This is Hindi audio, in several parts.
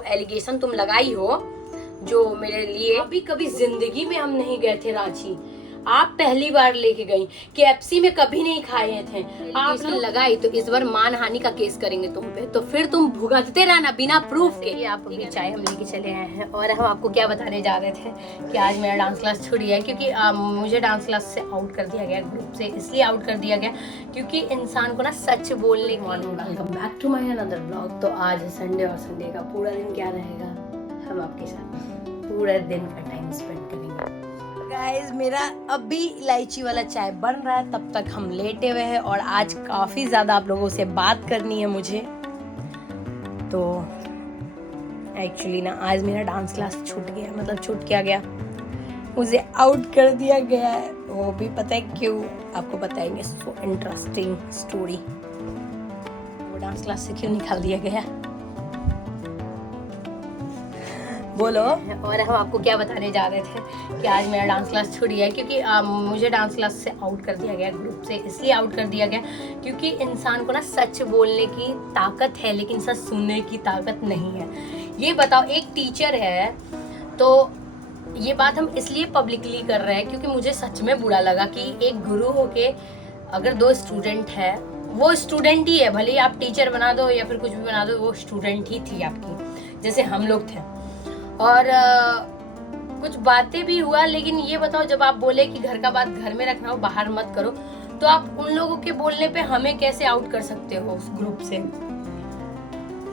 जो एलिगेशन तुम लगाई हो जो मेरे लिए, अभी कभी जिंदगी में हम नहीं गए थे रांची, आप पहली बार लेके गई। KFC में कभी नहीं खाए थे आप लगाई, तो इस बार मानहानि का केस करेंगे तुम पे, तो फिर तुम भुगतते रहना बिना प्रूफ के। आप अभी चाय हम लेके चले आए हैं और हम आपको क्या बताने जा रहे थे कि आज मेरा डांस क्लास छूट गया, क्योंकि मुझे डांस क्लास से आउट कर दिया गया, ग्रुप से इसलिए आउट कर दिया गया क्योंकि इंसान को ना सच बोलने की। Welcome back to my another blog. तो आज है संडे और संडे का पूरा दिन क्या रहेगा, हम आपके साथ पूरा दिन का टाइम स्पेंड करेंगे। गाइस मेरा अभी इलायची वाला चाय बन रहा है, तब तक हम लेटे हुए हैं और आज काफी ज्यादा आप लोगों से बात करनी है मुझे। तो एक्चुअली ना आज मेरा डांस क्लास छूट गया, मतलब छूट क्या गया, मुझे आउट कर दिया गया है। वो भी पता है क्यों, आपको बताएंगे। सो इंटरेस्टिंग स्टोरी, वो डांस क्लास से क्यों निकाल दिया गया बोलो। और हम आपको क्या बताने जा रहे थे कि आज मेरा डांस क्लास छूट गया, क्योंकि मुझे डांस क्लास से आउट कर दिया गया, ग्रुप से इसलिए आउट कर दिया गया क्योंकि इंसान को ना सच बोलने की ताकत है लेकिन सच सुनने की ताकत नहीं है। ये बताओ, एक टीचर है, तो ये बात हम इसलिए पब्लिकली कर रहे हैं क्योंकि मुझे सच में बुरा लगा कि एक गुरु होके अगर 2 स्टूडेंट है, वो स्टूडेंट ही है, भले ही आप टीचर बना दो या फिर कुछ भी बना दो, वो स्टूडेंट ही थी आपकी, जैसे हम लोग थे। और कुछ बातें भी हुआ, लेकिन ये बताओ, जब आप बोले कि घर का बात घर में रखना हो, बाहर मत करो, तो आप उन लोगों के बोलने पे हमें कैसे आउट कर सकते हो उस ग्रुप से।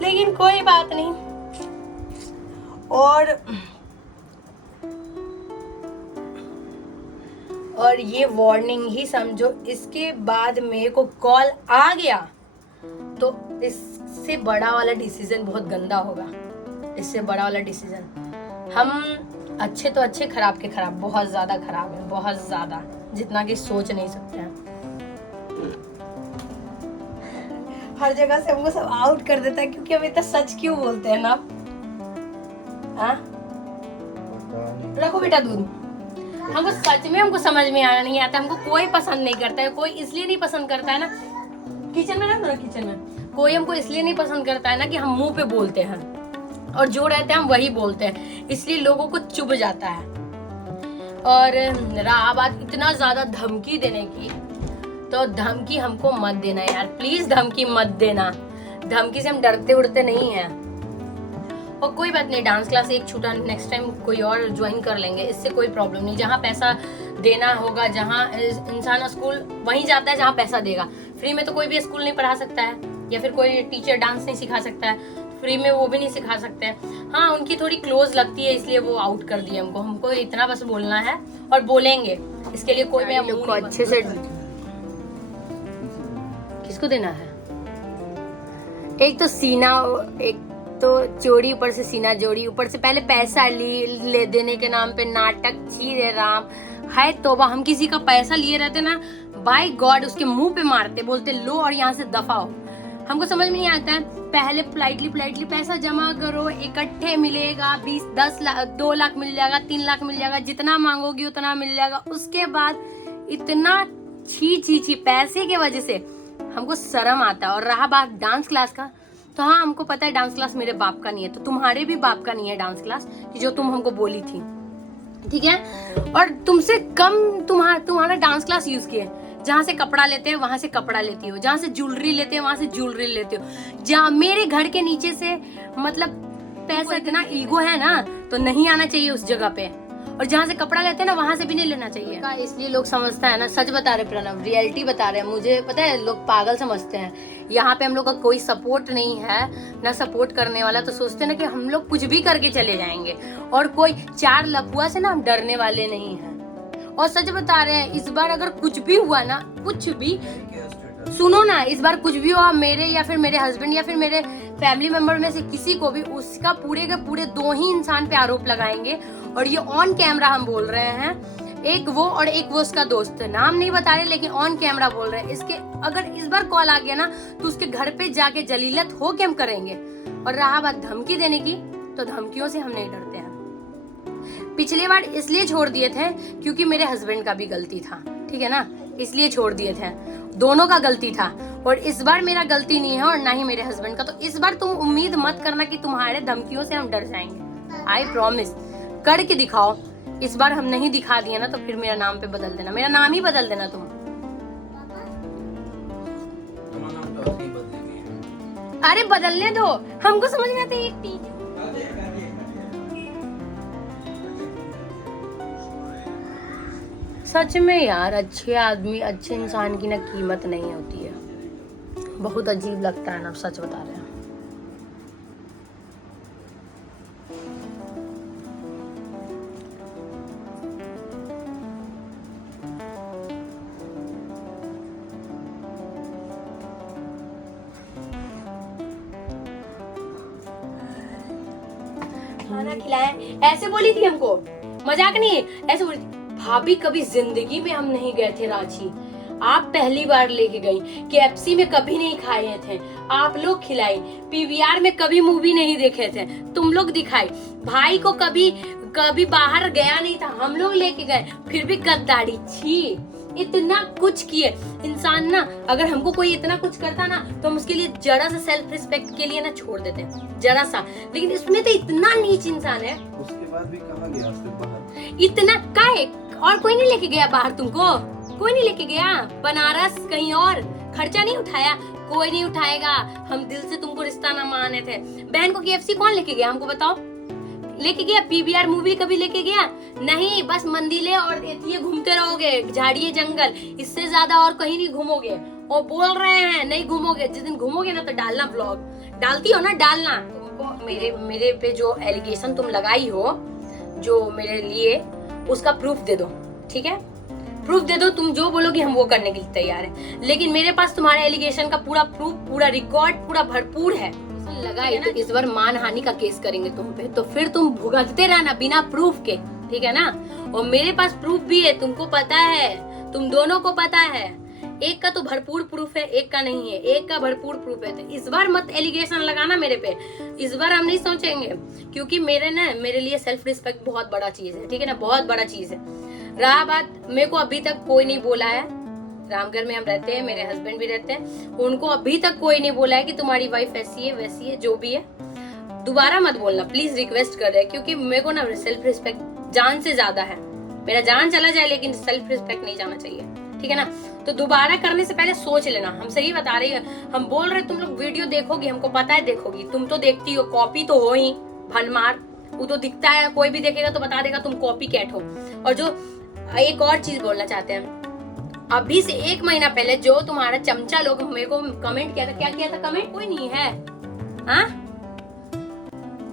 लेकिन कोई बात नहीं। और ये वार्निंग ही समझो, इसके बाद मेरे को कॉल आ गया तो इससे बड़ा वाला डिसीजन बहुत गंदा होगा, इससे बड़ा वाला डिसीजन। हम अच्छे तो अच्छे, खराब के खराब, बहुत ज्यादा खराब है, बहुत ज्यादा, जितना कि सोच नहीं सकते हैं। हर जगह से हमको सब आउट कर देता है क्योंकि हम इतना सच क्यों बोलते हैं ना। हाँ रखो बेटा दूध। हमको सच में, हमको समझ में आना नहीं आता, हमको कोई पसंद नहीं करता है। कोई इसलिए नहीं पसंद करता है ना, किचन में ना, किचन में कोई हमको इसलिए नहीं पसंद करता है ना कि हम मुंह पे बोलते हैं और जो रहते हैं हम वही बोलते हैं, इसलिए लोगों को चुभ जाता है। और रहा बात इतना ज्यादा धमकी देने की, तो धमकी हमको मत देना यार, प्लीज धमकी मत देना। धमकी से हम डरते उड़ते नहीं हैं। और कोई बात नहीं, डांस क्लास एक छूटा, नेक्स्ट टाइम कोई और ज्वाइन कर लेंगे, इससे कोई प्रॉब्लम नहीं। जहाँ पैसा देना होगा, जहाँ इंसान स्कूल वहीं जाता है जहाँ पैसा देगा। फ्री में तो कोई भी स्कूल नहीं पढ़ा सकता है, या फिर कोई टीचर डांस नहीं सिखा सकता है, फ्री में वो भी नहीं सिखा सकते हैं। हाँ उनकी थोड़ी क्लोज लगती है, इसलिए वो आउट कर दिए हमको। हमको इतना बस बोलना है और बोलेंगे, इसके लिए कोई मैं लोग को अच्छे से। किसको देना है? एक तो सीना, एक तो चोरी, ऊपर से सीना जोड़ी, ऊपर से पहले पैसा ले देने के नाम पे नाटक। छी रे राम, हाय तौबा, हम किसी का पैसा लिए रहते ना, बाय गॉड उसके मुंह पे मारते, बोलते लो और यहाँ से दफा हो। हमको समझ में नहीं आता है, पहले पोलाइटली पैसा जमा करो, इकट्ठे मिलेगा, 20, 10 लाख, 2 लाख मिल जाएगा, 3 लाख मिल जाएगा, जितना मांगोगी उतना मिल जाएगा। उसके बाद इतना छी पैसे के वजह से हमको शर्म आता है। और रहा बात डांस क्लास का, तो हाँ हमको पता है डांस क्लास मेरे बाप का नहीं है, तो तुम्हारे भी बाप का नहीं है डांस क्लास, कि जो तुम हमको बोली थी, ठीक है। और तुमसे कम तुम्हारा डांस क्लास यूज किए, जहाँ से कपड़ा लेते हैं वहां से कपड़ा लेती हो, जहाँ से ज्वेलरी लेते हैं वहां से ज्वेलरी लेते हो, जहाँ मेरे घर के नीचे से, मतलब पैसा, इतना ईगो है ना, तो नहीं आना चाहिए उस जगह पे। और जहाँ से कपड़ा लेते हैं ना वहां से भी नहीं लेना चाहिए। इसलिए लोग समझता है ना, सच बता रहे प्रणव, रियलिटी बता रहे हैं। मुझे पता है लोग पागल समझते हैं, यहाँ पे हम लोग का कोई सपोर्ट नहीं है ना, सपोर्ट करने वाला, तो सोचते हैं ना कि हम लोग कुछ भी करके चले जाएंगे, और कोई 4 लफुआ से ना हम डरने वाले नहीं हैं। और सच बता रहे हैं, इस बार अगर कुछ भी हुआ ना, कुछ भी, सुनो ना, इस बार कुछ भी हुआ मेरे या फिर मेरे हस्बैंड या फिर मेरे फैमिली मेंबर में से किसी को भी, उसका पूरे के पूरे 2 ही इंसान पे आरोप लगाएंगे। और ये ऑन कैमरा हम बोल रहे हैं, एक वो और एक वो उसका दोस्त, नाम नहीं बता रहे लेकिन ऑन कैमरा बोल रहे हैं। इसके अगर इस बार कॉल आ गया ना, तो उसके घर पे जाके जलीलत हो के हम करेंगे। और रहा बात धमकी देने की, तो धमकियों से हम नहीं डरते हैं। पिछली बार इसलिए छोड़ दिए थे क्योंकि मेरे हस्बैंड का भी गलती था, ठीक है ना, इसलिए छोड़ दिए थे, दोनों का गलती था। और इस बार मेरा गलती नहीं है और ना ही मेरे हस्बैंड का। तो इस बार तुम उम्मीद मत करना कि तुम्हारे धमकियों से हम डर जाएंगे। आई प्रॉमिस, करके दिखाओ। इस बार हम नहीं दिखा दिए ना तो फिर मेरा नाम पे बदल देना, मेरा नाम ही बदल देना तुम। अरे बदलने दो, हमको समझ में आता है एक टीचर। सच में यार, अच्छे आदमी, अच्छे इंसान की ना कीमत नहीं होती है। बहुत अजीब लगता है ना, सच बता रहे हैं। खाना खिलाए ऐसे बोली थी हमको, मजाक नहीं, ऐसे बोली थी। भाभी कभी जिंदगी में हम नहीं गए थे रांची, आप पहली बार लेके गई। KFC में कभी नहीं खाए थे, आप लोग खिलाई। PVR में कभी मूवी नहीं देखे थे, तुम लोग दिखाई। भाई को कभी कभी बाहर गया नहीं था, हम लोग लेके गए, फिर भी गद्दारी। छी, इतना कुछ किए इंसान ना। अगर हमको कोई इतना कुछ करता ना तो हम उसके लिए जरा सा सेल्फ रिस्पेक्ट के लिए ना छोड़ देते, जरा सा। लेकिन इसमें तो इतना नीच इंसान है। उसके बाद भी कहाँ गया उसके बाहर? इतना काहे? और कोई नहीं लेके गया बाहर तुमको? कोई नहीं लेके गया बनारस, कहीं और खर्चा नहीं उठाया? कोई नहीं उठाएगा। हम दिल से तुमको रिश्ता ना माने थे। बहन को KFC कौन लेके गया, हमको बताओ? लेके गया? PVR मूवी कभी लेके गया? नहीं, बस मंदिरे और ये घूमते रहोगे, झाड़िए जंगल, इससे ज्यादा और कहीं नहीं घूमोगे। और बोल रहे हैं नहीं घूमोगे, जिस दिन घूमोगे ना तो डालना व्लॉग। डालती हो ना, डालना। तुमको मेरे पे जो एलिगेशन तुम लगाई हो, जो मेरे लिए, उसका प्रूफ दे दो, ठीक है? प्रूफ दे दो, तुम जो बोलोगे हम वो करने के लिए तैयार है। लेकिन मेरे पास तुम्हारे एलिगेशन का पूरा प्रूफ, पूरा रिकॉर्ड, पूरा भरपूर है। लगाई तो इस बार मानहानि का केस करेंगे तुम पे, तो फिर तुम भुगतते रहना बिना प्रूफ के, ठीक है ना? और मेरे पास प्रूफ भी है, तुमको पता है, तुम दोनों को पता है। एक का तो भरपूर प्रूफ है, एक का नहीं है। एक का भरपूर प्रूफ है। तो इस बार मत एलिगेशन लगाना मेरे पे। इस बार हम नहीं सोचेंगे, क्योंकि मेरे लिए सेल्फ रिस्पेक्ट बहुत बड़ा चीज है, ठीक है ना? बहुत बड़ा चीज है। रहा बात, मेरे को अभी तक कोई नहीं बोला है, रामगढ़ में हम रहते हैं, मेरे हस्बैंड भी रहते हैं, उनको अभी तक कोई नहीं बोला है कि तुम्हारी वाइफ ऐसी है वैसी है, जो भी है। दोबारा मत बोलना प्लीज, रिक्वेस्ट कर रहे हैं। क्योंकि मेरे को ना सेल्फ रिस्पेक्ट जान से ज्यादा है। मेरा जान चला जाए लेकिन सेल्फ रिस्पेक्ट नहीं जाना चाहिए, ठीक है ना? तो दोबारा करने से पहले सोच लेना। हम सही बता रही है, हम बोल रहे तुम लोग वीडियो देखोगी, हमको पता है देखोगी, तुम तो देखती हो, कॉपी तो हो ही भनमार, वो तो दिखता है, कोई भी देखेगा तो बता देगा तुम कॉपी कैट हो। और जो एक और चीज बोलना चाहते हैं, अभी से 1 महीना पहले जो तुम्हारा चमचा लोग मेरे को कमेंट किया था, क्या किया था कमेंट? कोई नहीं है, हाँ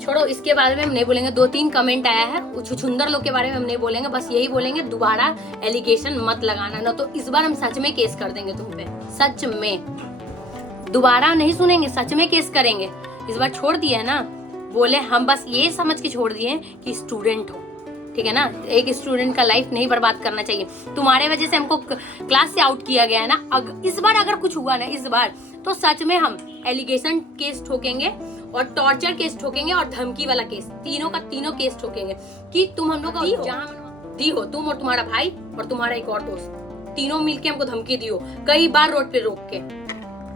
छोड़ो, इसके बारे में हम नहीं बोलेंगे। 2-3 कमेंट आया है छुछुंदर लोग के बारे में, हम नहीं बोलेंगे। बस यही बोलेंगे, दोबारा एलिगेशन मत लगाना, ना तो इस बार हम सच में केस कर देंगे तुम पे। सच में दोबारा नहीं सुनेंगे, सच में केस करेंगे। इस बार छोड़ दिया है ना, बोले हम बस ये समझ के छोड़ दिए कि स्टूडेंट हो, ठीक है ना? एक स्टूडेंट का लाइफ नहीं बर्बाद करना चाहिए। तुम्हारे वजह से हमको क्लास से आउट किया गया है ना। इस बार अगर कुछ हुआ ना, इस बार तो सच में हम एलिगेशन केस ठोकेंगे और टॉर्चर केस ठोकेंगे और धमकी वाला केस, तीनों का तीनों केस ठोकेंगे कि तुम हम लोग जहाँ दी हो, तुम और तुम्हारा भाई और तुम्हारा एक और दोस्त, तीनों मिलके हमको धमकी दी हो, कई बार रोड पे रोक के।